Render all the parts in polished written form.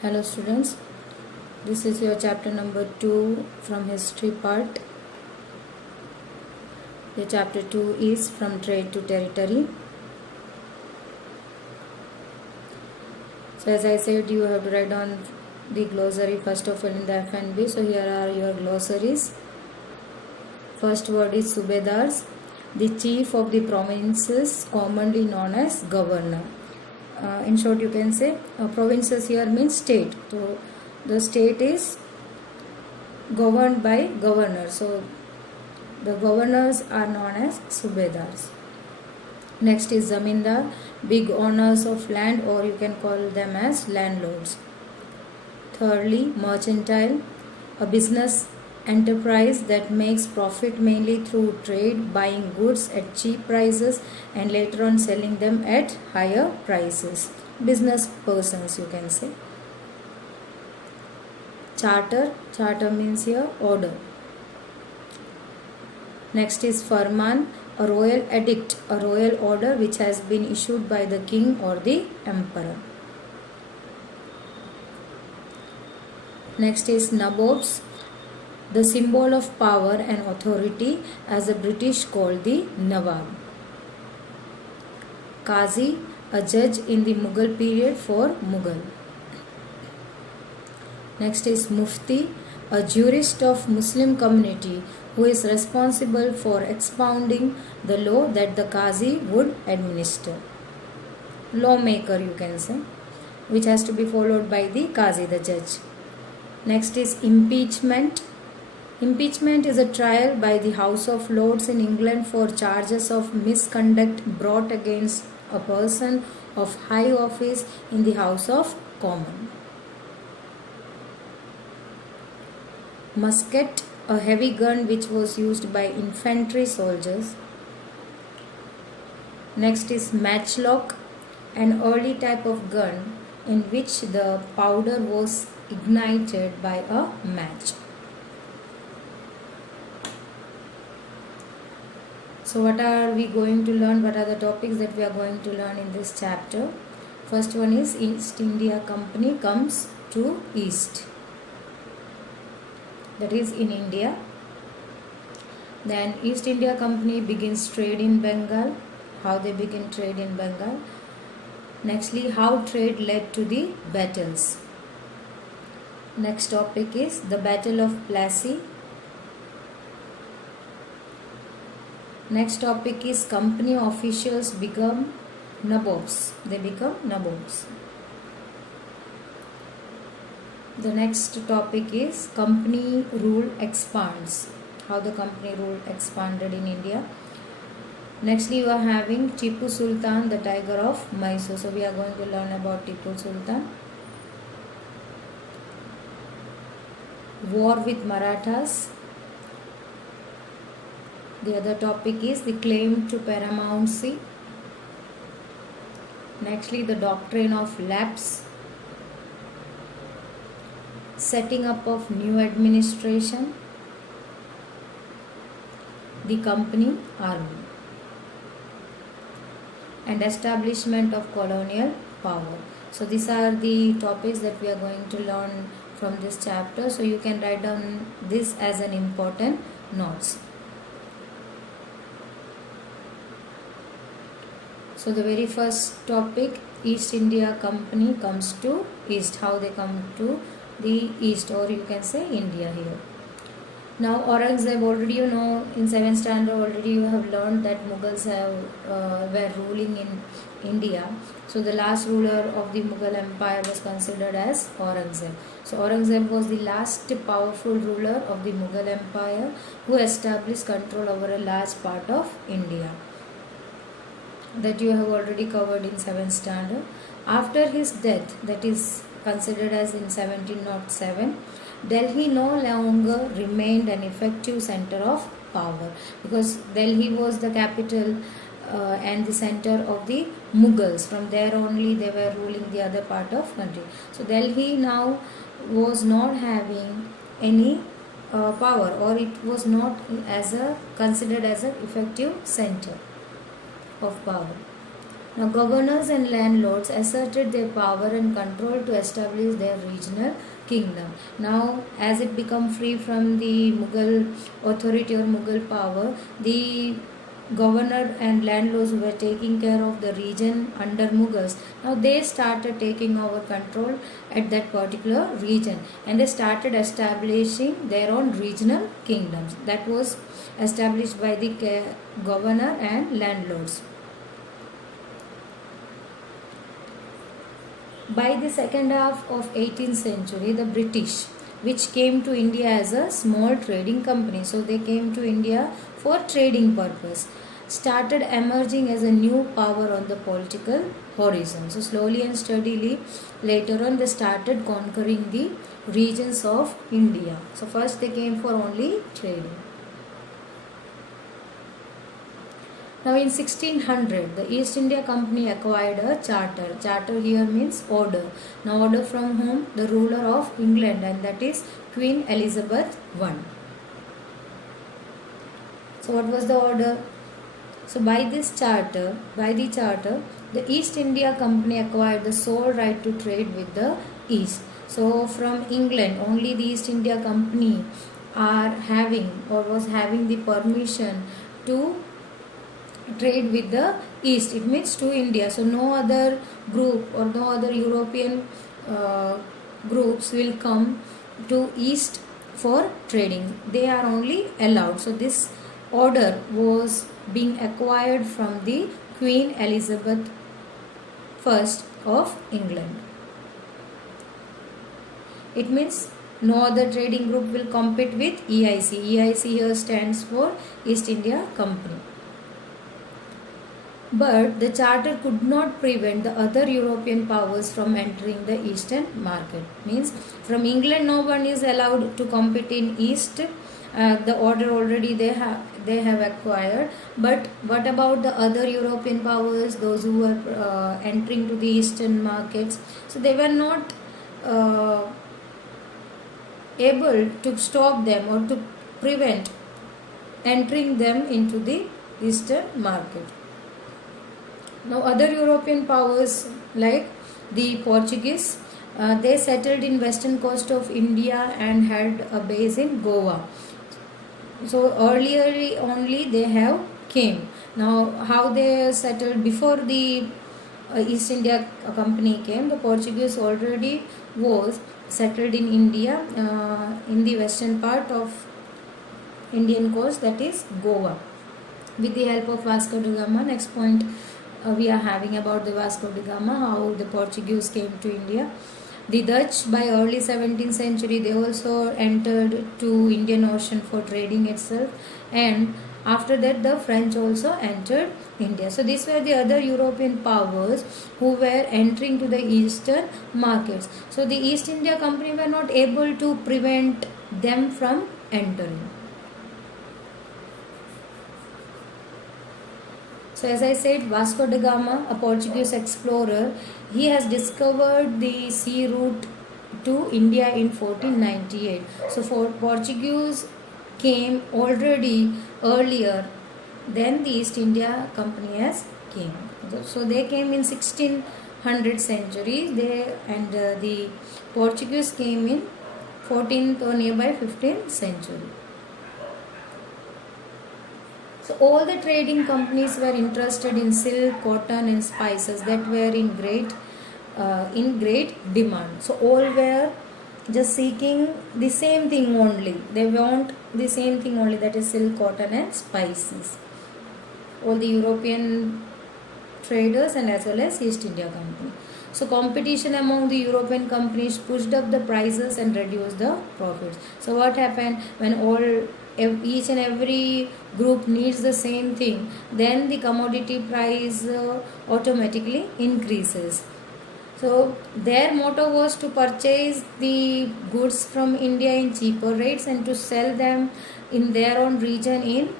Hello students, this is your chapter number 2 from history part. Your chapter 2 is from trade to territory. So as I said, you have to write down the glossary first of all in the FNB. So here are your glossaries. First word is Subedars, the chief of the provinces, commonly known as governor. In short, you can say provinces here means state. So the state is governed by governors. So the governors are known as Subedars. Next is Zamindar, big owners of land, or you can call them as landlords. Thirdly, mercantile, a business enterprise that makes profit mainly through trade, buying goods at cheap prices and later on selling them at higher prices. Business persons, you can say. Charter means here order. Next is Farman, a royal edict, a royal order which has been issued by the king or the emperor. Next is Nabobs, the symbol of power and authority, as the British called the Nawab. Qazi, a judge in the Mughal period for Mughal. Next is Mufti, a jurist of Muslim community who is responsible for expounding the law that the Qazi would administer. Lawmaker, you can say, which has to be followed by the Qazi, the judge. Next is impeachment. Impeachment is a trial by the House of Lords in England for charges of misconduct brought against a person of high office in the House of Commons. Musket, a heavy gun which was used by infantry soldiers. Next is matchlock, an early type of gun in which the powder was ignited by a match. So what are we going to learn? What are the topics that we are going to learn in this chapter? First one is East India Company comes to East. That is in India. Then East India Company begins trade in Bengal. How they begin trade in Bengal. Nextly, how trade led to the battles. Next topic is the Battle of Plassey. Next topic is company officials become Nabobs. They become Nabobs. The next topic is company rule expands. How the company rule expanded in India. Nextly, you are having Tipu Sultan, the Tiger of Mysore. So we are going to learn about Tipu Sultan. War with Marathas. The other topic is the claim to paramountcy. Nextly, the doctrine of lapse. Setting up of new administration. The company army. And establishment of colonial power. So these are the topics that we are going to learn from this chapter. So you can write down this as an important notes. So the very first topic, East India Company comes to East. How they come to the East, or you can say India here. Now Aurangzeb, already you know in 7th standard already you have learned that Mughals were ruling in India. So the last ruler of the Mughal Empire was considered as Aurangzeb. So Aurangzeb was the last powerful ruler of the Mughal Empire who established control over a large part of India. That you have already covered in 7th standard. After his death, that is considered as in 1707, Delhi no longer remained an effective center of power because Delhi was the capital and the center of the Mughals. From there only they were ruling the other part of country. So Delhi now was not having any power, or it was not considered as an effective center of power. Now, governors and landlords asserted their power and control to establish their regional kingdom. Now, as it became free from the Mughal authority or Mughal power, the governor and landlords who were taking care of the region under Mughals, now they started taking over control at that particular region, and they started establishing their own regional kingdoms. That was established by the governor and landlords. By the second half of 18th century, the British, which came to India as a small trading company, so they came to India for trading purpose, started emerging as a new power on the political horizon. So slowly and steadily, later on, they started conquering the regions of India. So first they came for only trading. Now in 1600, the East India Company acquired a charter. Charter here means order. Now order from whom? The ruler of England, and that is Queen Elizabeth I. So what was the order? So by the charter, the East India Company acquired the sole right to trade with the East. So from England, only the East India Company are having or was having the permission to trade with the East. It means to India. So no other group or no other European groups will come to East for trading. They are only allowed. So this order was being acquired from the Queen Elizabeth I of England. It means no other trading group will compete with EIC. EIC here stands for East India Company. But the charter could not prevent the other European powers from entering the eastern market. Means from England no one is allowed to compete in East. The order already they have acquired. But what about the other European powers, those who were entering to the eastern markets? So they were not able to stop them or to prevent entering them into the eastern market. Now other European powers like the Portuguese, they settled in western coast of India and had a base in Goa. So earlier only they have came. Now how they settled before the East India Company came, the Portuguese already was settled in India, in the western part of Indian coast, that is Goa, with the help of Vasco da Gama. Next point we are having about the Vasco da Gama, how the Portuguese came to India. The Dutch by early 17th century, they also entered to Indian Ocean for trading itself, and after that the French also entered India. So these were the other European powers who were entering to the eastern markets. So the East India Company were not able to prevent them from entering. So as I said, Vasco da Gama, a Portuguese explorer, he has discovered the sea route to India in 1498. So for Portuguese came already earlier than the East India Company has came. So they came in 1600 century, the Portuguese came in 14th or nearby 15th century. So all the trading companies were interested in silk, cotton and spices that were in great demand. So all were just seeking the same thing only. They want the same thing only, that is silk, cotton and spices. All the European traders and as well as East India Company. So competition among the European companies pushed up the prices and reduced the profits. So what happened when each and every group needs the same thing, then the commodity price automatically increases. So their motto was to purchase the goods from India in cheaper rates and to sell them in their own region in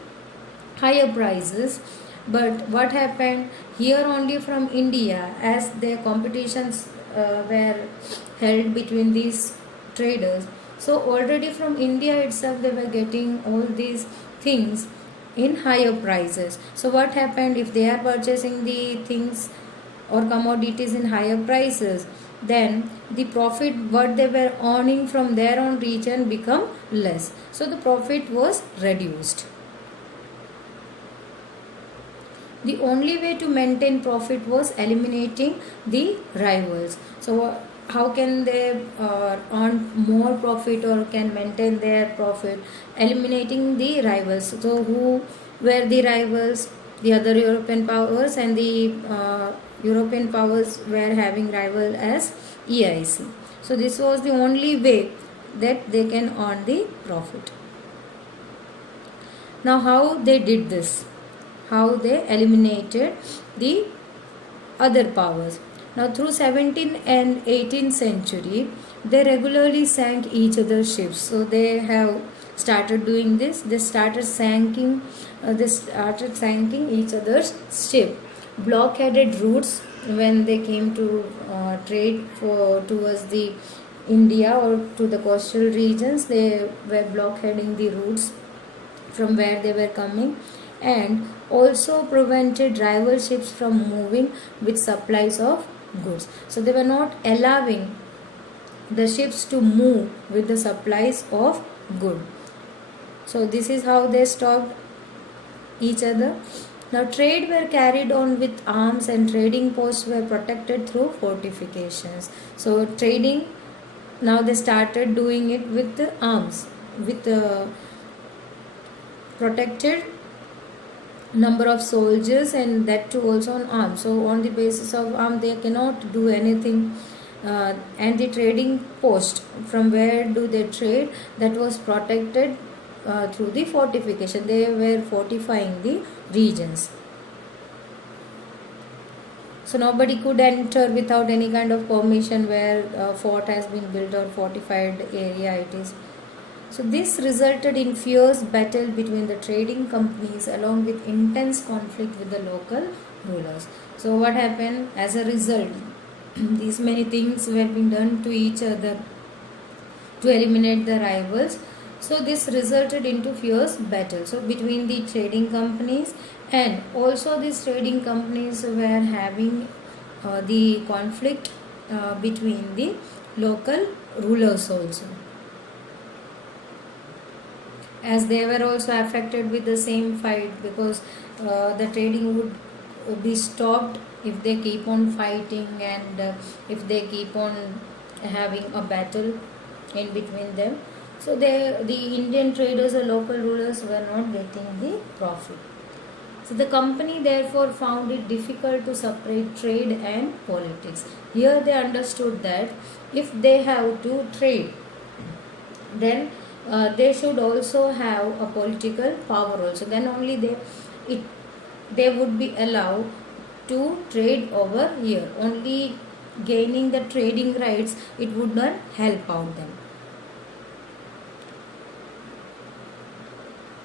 higher prices. But what happened here only from India, as their competitions were held between these traders, so already from India itself they were getting all these things in higher prices. So what happened, if they are purchasing the things or commodities in higher prices, then the profit what they were earning from their own region become less. So the profit was reduced. The only way to maintain profit was eliminating the rivals. So how can they earn more profit or can maintain their profit? Eliminating the rivals. So who were the rivals? The other European powers, and the European powers were having rival as EIC. So this was the only way that they can earn the profit. Now how they did this? How they eliminated the other powers? Now through 17th and 18th century, they regularly sank each other's ships. So they have started doing this. They started sinking each other's ship. Blockaded routes when they came to trade towards the India or to the coastal regions. They were blockading the routes from where they were coming, and also prevented rival ships from moving with supplies of goods. So they were not allowing the ships to move with the supplies of goods. So this is how they stopped each other. Now trade were carried on with arms, and trading posts were protected through fortifications. So trading, now they started doing it with the arms, with the protected number of soldiers, and that too also on arms. So on the basis of arm they cannot do anything. And the trading post from where do they trade, that was protected through the fortification. They were fortifying the regions. So nobody could enter without any kind of permission where a fort has been built or fortified area it is. So this resulted in fierce battle between the trading companies along with intense conflict with the local rulers. So what happened as a result? These many things were being done to each other to eliminate the rivals. So this resulted into fierce battle. So between the trading companies, and also these trading companies were having the conflict between the local rulers also, as they were also affected with the same fight, because the trading would be stopped if they keep on fighting, and if they keep on having a battle in between them. So the Indian traders or local rulers were not getting the profit. So the company therefore found it difficult to separate trade and politics. Here they understood that if they have to trade, then they should also have a political power also. Then only they would be allowed to trade over here. Only gaining the trading rights, it would not help out them.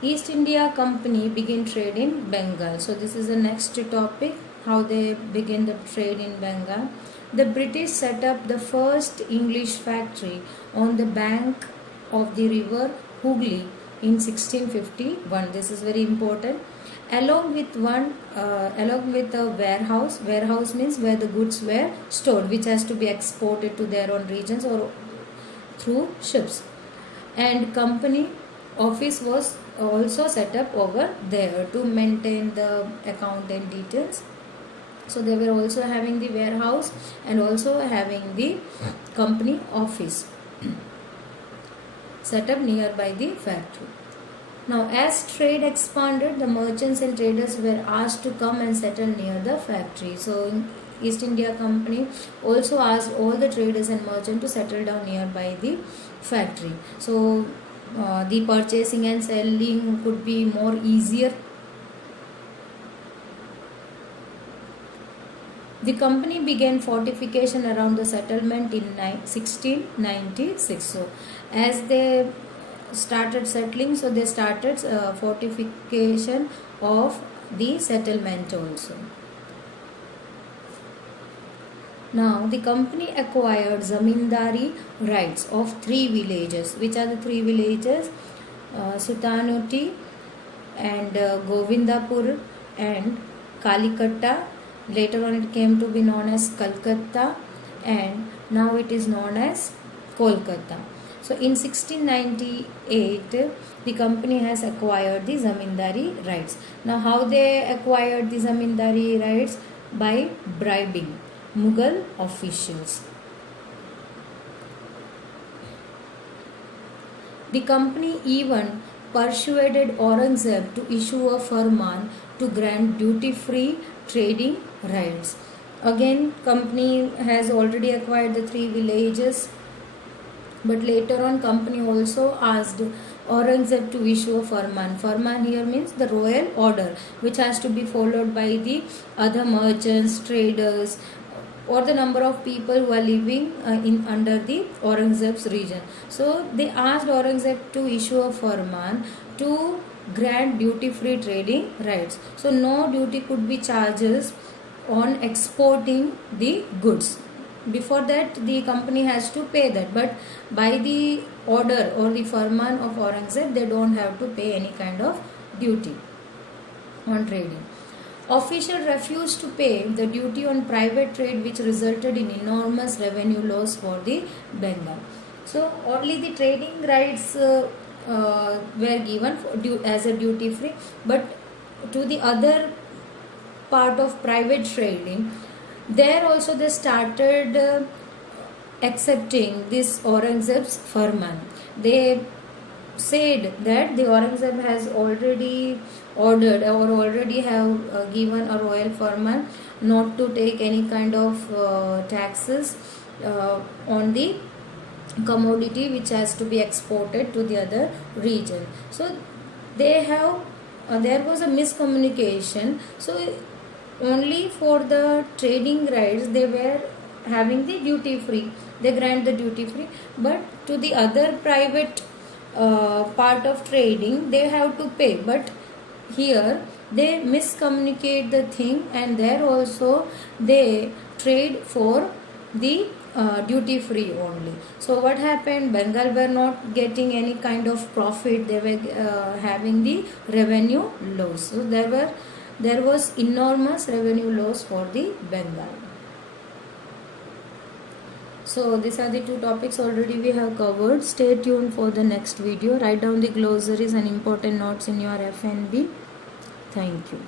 East India Company began trade in Bengal. So this is the next topic, how they began the trade in Bengal. The British set up the first English factory on the bank of the river Hooghly in 1651. This is very important. Along with a warehouse. Warehouse means where the goods were stored, which has to be exported to their own regions or through ships. And company office was also set up over there to maintain the account and details. So they were also having the warehouse and also having the company office set up nearby the factory. Now as trade expanded, the merchants and traders were asked to come and settle near the factory. So East India Company also asked all the traders and merchants to settle down nearby the factory. So the purchasing and selling could be more easier. The company began fortification around the settlement in 1696. So as they started settling, so they started fortification of the settlement also. Now the company acquired zamindari rights of 3 villages. Which are the 3 villages? Sutanoti and Govindapur and Kalikatta Later on it came to be known as Calcutta, and now it is known as Kolkata. So in 1698 the company has acquired the zamindari rights. Now how they acquired the zamindari rights? By bribing Mughal officials. The company even persuaded Aurangzeb to issue a farman to grant duty-free trading rights. Again, company has already acquired the 3 villages, but later on company also asked Aurangzeb to issue a farman. Farman here means the royal order, which has to be followed by the other merchants, traders, or the number of people who are living in under the Aurangzeb's region. So they asked Aurangzeb to issue a farman to grant duty-free trading rights. So no duty could be charges on exporting the goods. Before that the company has to pay that, but by the order or the farman of Aurangzeb they don't have to pay any kind of duty on trading. Official refused to pay the duty on private trade, which resulted in enormous revenue loss for the Bengal. So only the trading rights were given as a duty free, but to the other part of private trading, there also they started accepting this Aurangzeb's farman. They said that the Aurangzeb has already ordered or already have given a royal farman not to take any kind of taxes on the commodity which has to be exported to the other region. So they have there was a miscommunication. So only for the trading rights they were having the duty free, they grant the duty free, but to the other private part of trading they have to pay. But here they miscommunicate the thing, and there also they trade for the duty free only. So what happened, Bengal were not getting any kind of profit, they were having the revenue loss. So there was enormous revenue loss for the Bengal. So these are the 2 topics already we have covered. Stay tuned for the next video. Write down the glossaries and important notes in your FNB. Thank you.